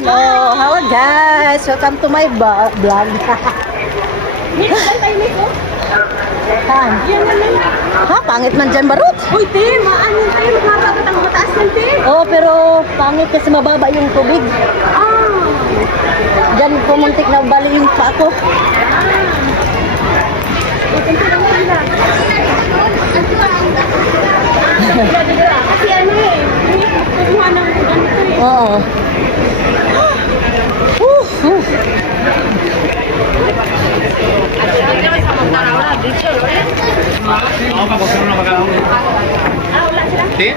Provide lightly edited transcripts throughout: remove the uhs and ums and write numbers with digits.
Yan. Oh, hello guys. Welcome to my vlog. Ha, pangit man dyan, Barut. Uy, te, maano tayo, magkakagat ang mataas yan, te. Oh, pero pangit kasi mababa yung tubig. Diyan pumuntik na bali yung pa ako. Kasi ano eh, kumuha ng ganito eh. Oo. ¿Sí?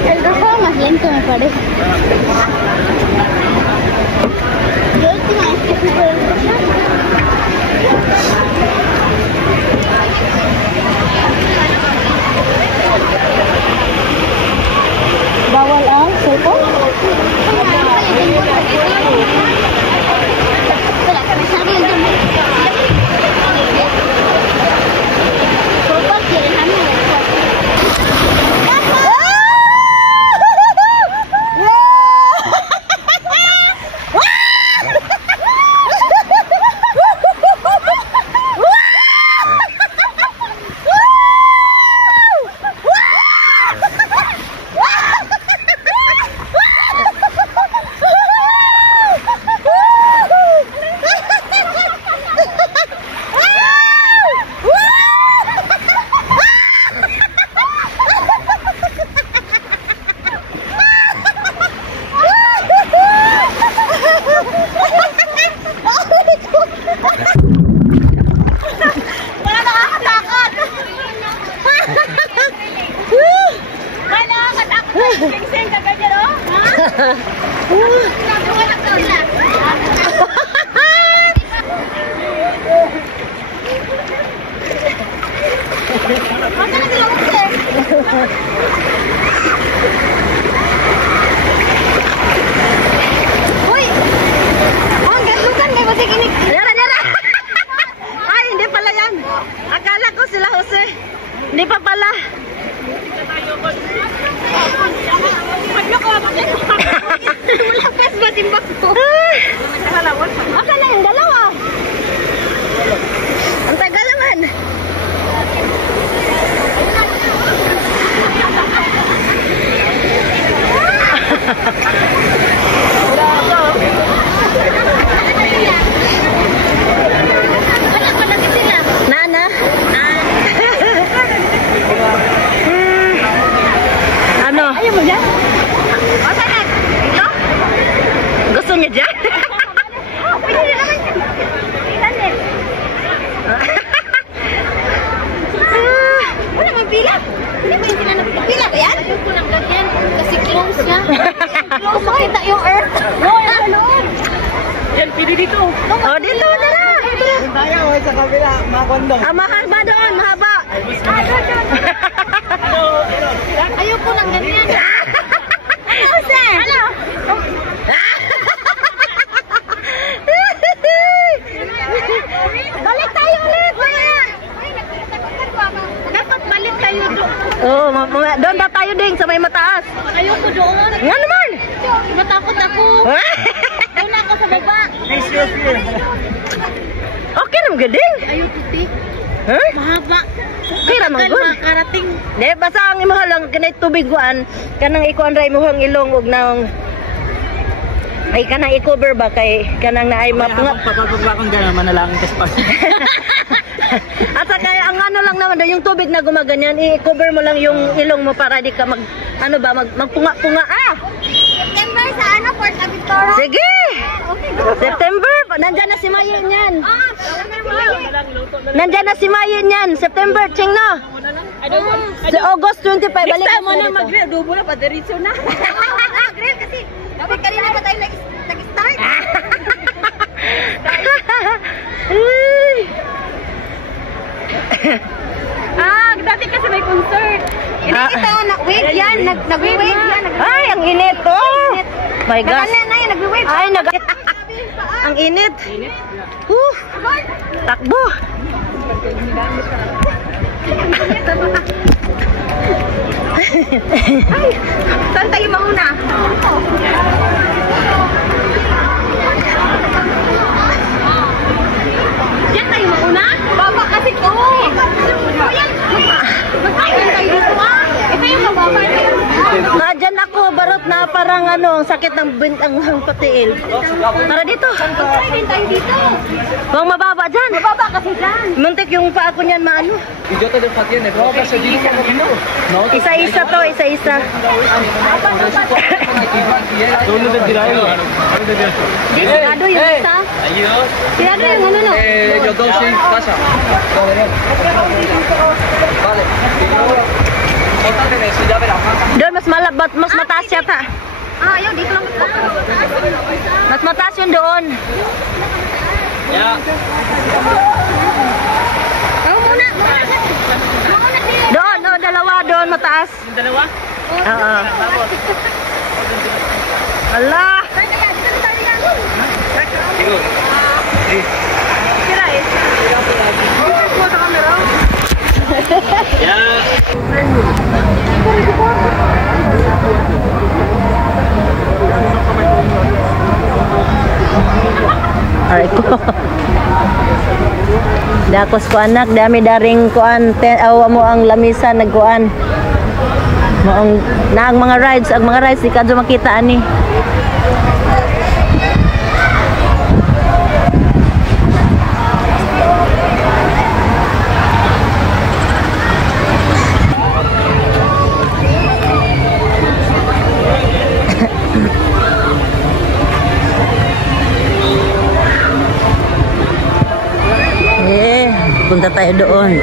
El rojo más lento me parece. Yo última vez que fui por el rojo. Bawal ang cellphone? Uy! Ang gandlukan may masig inig. Ay, hindi pala yan. Akala ko sila Jose. Hindi pa pala. Malakas ba timbak ko? Aka na yung dalawa. Ang tagal naman. Wala pa lagi sila. Nana. Ano? Ayaw mo dyan? O, sana? Ito? Gusto niya dyan? Pwede na naman yun. Saan eh? Wala mang pila. Hindi ba yung tinanapit? Pila ba yan? Ayaw ko lang ganyan. Kasi close niya. Close makita yung earth. No, yung loob. Yan, pili dito. Oh, dito na lang. Tayo, sa kabila, mga kondo. Ah, mahaba doon, mahaba. Ayaw ko lang ganyan. Ano, sir? Ano? Balik tayo ulit. Dapat balik tayo doon. Oh, doon ba tayo ding sa may mataas? Ayoko doon. Nga naman. Matakot ako. Doon ako sa baba. Okay naman gading. Ayoko, Tik. Huh? Mahaba. Okay naman good. Makarating. Di, basta ang imuha lang kanay tubiguan, kanang ikuan ra imuhang ilong ug nang ay kanang i-cover ba kay kanang naay mapunga. Pagpapagpakon dyan, manalangin ka sa At saka ang ano lang naman yung tubig na gumaganyan, i-cover mo lang yung ilong mo para di ka mag ano ba magpunga-punga. September sa ano, Port Victoria. Sige. Okay. September, nandiyan na si Maye niyan. September. Nandiyan na si Maye niyan. September, ching no. Sa August 25 balik. Next time mo na mag-grill, dubo na pa diretso na. Grill kasi dapat kanina pa tayo nag-start. Dati kasi may concert. Ito, nag-wave yan. Nag-wave yan. Ay, ang init to. My gosh. Na yan, nag-wave. Ay, ang init. Takbo. Ay, saan tayo mauna? Diyan tayo mauna? Baba kasi ko. Ayan, mag-ayon tayo dito ah. Ito yung mababa. Nadyan ako, barot na parang ano, sakit ng bintang patiil. Tara dito. Mag-ayon tayo dito. Huwag mababa dyan. Mababa kasi dyan. Muntik yung paa ko niyan maano. Isa-isa to, isa-isa. Sigurado yung isa. Sigurado yung ano no? Yo dos sí, pasa. Vale. Doon, mas mataas yata. Ah, ayaw, dito lang. Mas mataas yun doon. Ya. Ako muna. Muna siya. Doon, oh, dalawa doon, mataas. Yung dalawa? Oo. Allah! Siguro. Ya. Aray ko. Dakos ko anak, dami daring kuan, awa mo ang lamisa nagkuan. Moong na ang mga rides di kadto makita ani. Punta tayo doon.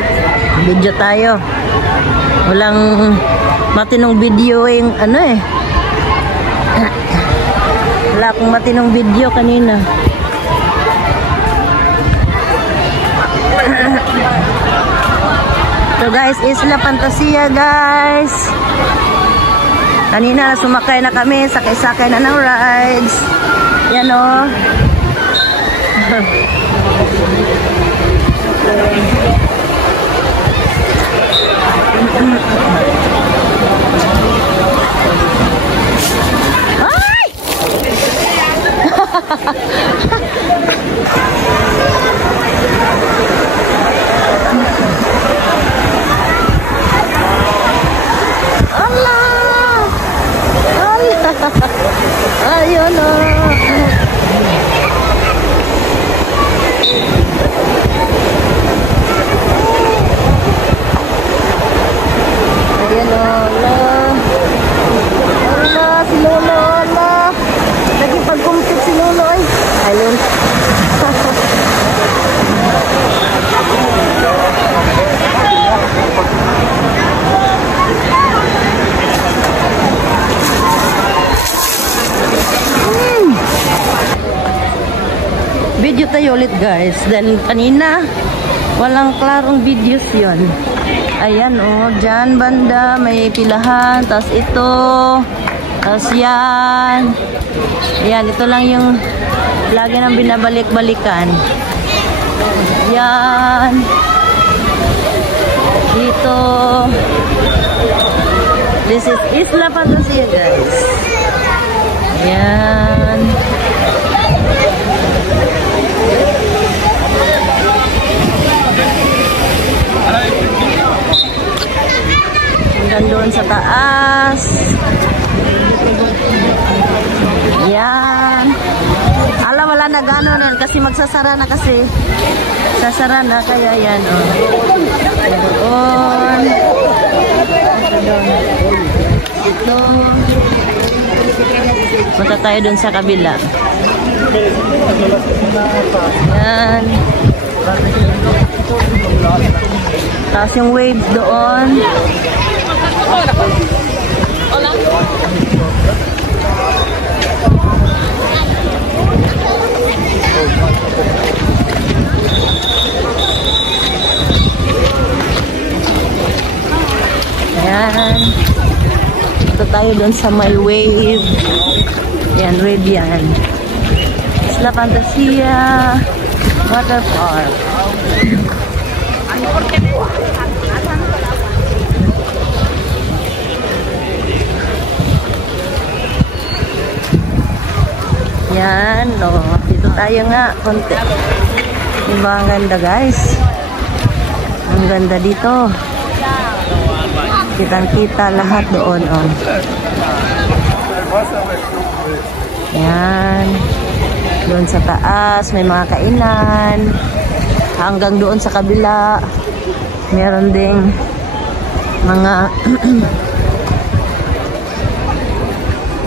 Video tayo. Walang matinong video yung ano eh. Wala akong matinong video kanina. So guys, Isla Fantasia guys. Kanina sumakay na kami, sakay-sakay na ng rides. Yan o. Ay! Allah! Allah! Ayun o. Ayan o, Allah. Allah, si Lolo, Allah. Nagipag-compute si Lolo ay. Ayun. Video tayo ulit guys. Dahil kanina, walang klarong videos yon. Ayan o, dyan banda may pilahan, tas ito, tas yan. Ayan, ito lang yung lagi nang binabalik-balikan. Yan. Dito. This is Isla Fantasia guys. Ayan. Doon sa taas. Yan. Ala, wala na gano'n kasi magsasara na kasi. Sasara na kaya yan. Doon. Ito. Punta tayo doon sa kabila. Yan. Tapos yung waves doon. Hola. Yan. Ito tayo doon sa may wave. Yan, wave yan. Isla Fantasia Water Park. oh. Dito tayo nga, konti. Diba ang ganda, guys? Ang ganda dito. Kitang-kita lahat doon, oh. Yan. Doon sa taas, may mga kainan. Hanggang doon sa kabila, meron ding mga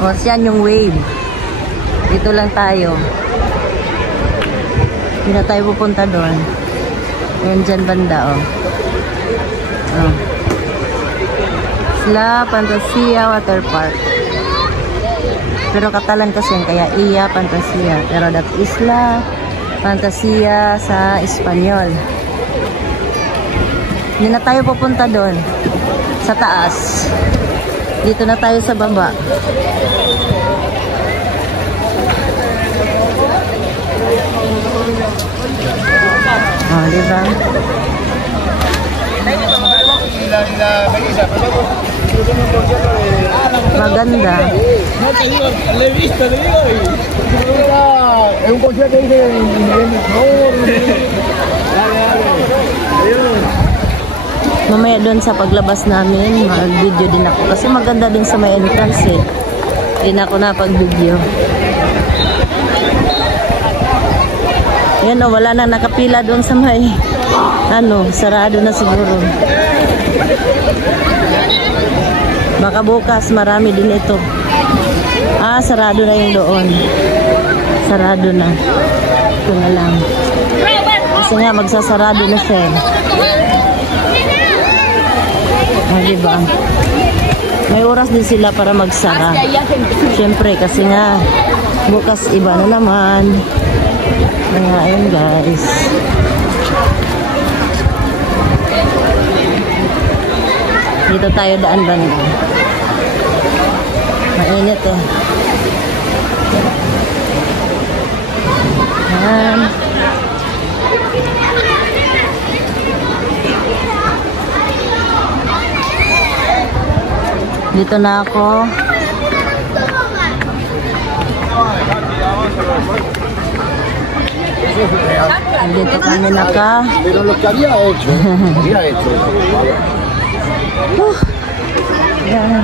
o, yan yung wave. Dito lang tayo. Hindi na tayo pupunta doon. Ayan dyan banda, oh. Oh. Isla Fantasia Water Park. Pero Catalan kasi yan, kaya Iya Fantasia. Pero that Isla Fantasia sa Espanyol. Hindi na tayo pupunta doon. Sa taas. Dito na tayo sa baba. Oh, diba? Maganda. Mamaya doon sa paglabas namin, mag-video din ako. Kasi maganda din sa may entrance eh. Hindi na ako napag-video. Ayan o, wala na nakapila doon sa may, sarado na siguro. Baka bukas marami din ito. Sarado na yung doon. Sarado na. Ito na lang. Kasi nga magsasarado na siya. Diba? May oras din sila para magsara. Siyempre, kasi nga bukas iba na naman. Kaya ayun guys. Dito tayo daan banda. Mainit eh. Ayan. Dito na ako. Dito kami naka. Pero lo que había hecho. Yan,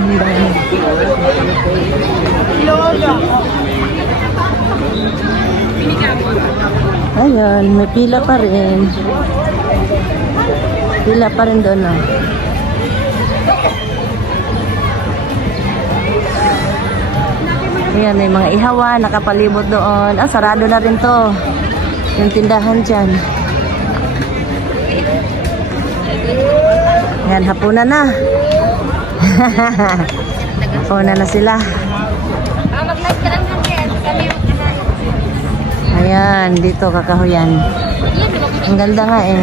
ayun, may pila pa rin. Pila pa rin doon, oh. Ayan, may mga ihawan, nakapalibot doon. Sarado na rin to. Yung tindahan dyan. Ayan, hapunan na. Hapunan na sila. Ayan, dito kakahuyan. Ang ganda nga eh.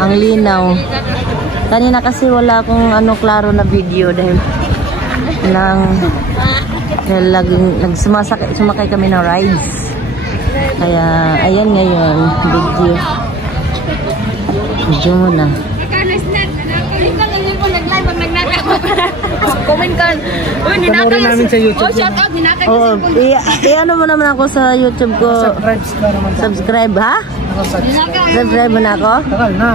Ang linaw. Kanina kasi wala akong klaro na video dahil laging sumakay kami ng rides. Kaya ayan ngayon video. Video muna. Comment ka. Uy, ninakaw namin sa YouTube. Oh, shout out, ninakaw Oh, i-ano mo naman ako sa YouTube ko. Subscribe ha? Subscribe mo na ako? Tagal na.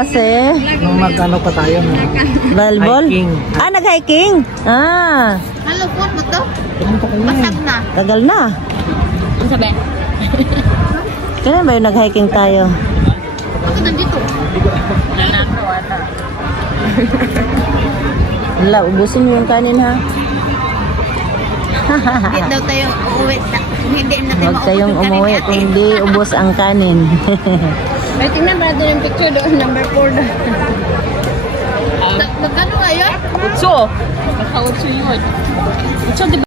Ase? Nung magkano pa tayo na. Balbol? Hiking. Nag-hiking? Hello, phone mo to? Basag na. Tagal na. Ano sabi? Kailan ba yung nag-hiking tayo? Ako nandito. Nanakaw ata. Wala, ubusin mo yung kanin ha. Hindi daw tayo uuwi. Hindi natin Huwag kayong umuwi kung hindi ubos ang kanin. May tingnan ba doon yung picture doon, number 4 na. Magkano nga yun? 8. Naka-8 yun. 8, di ba?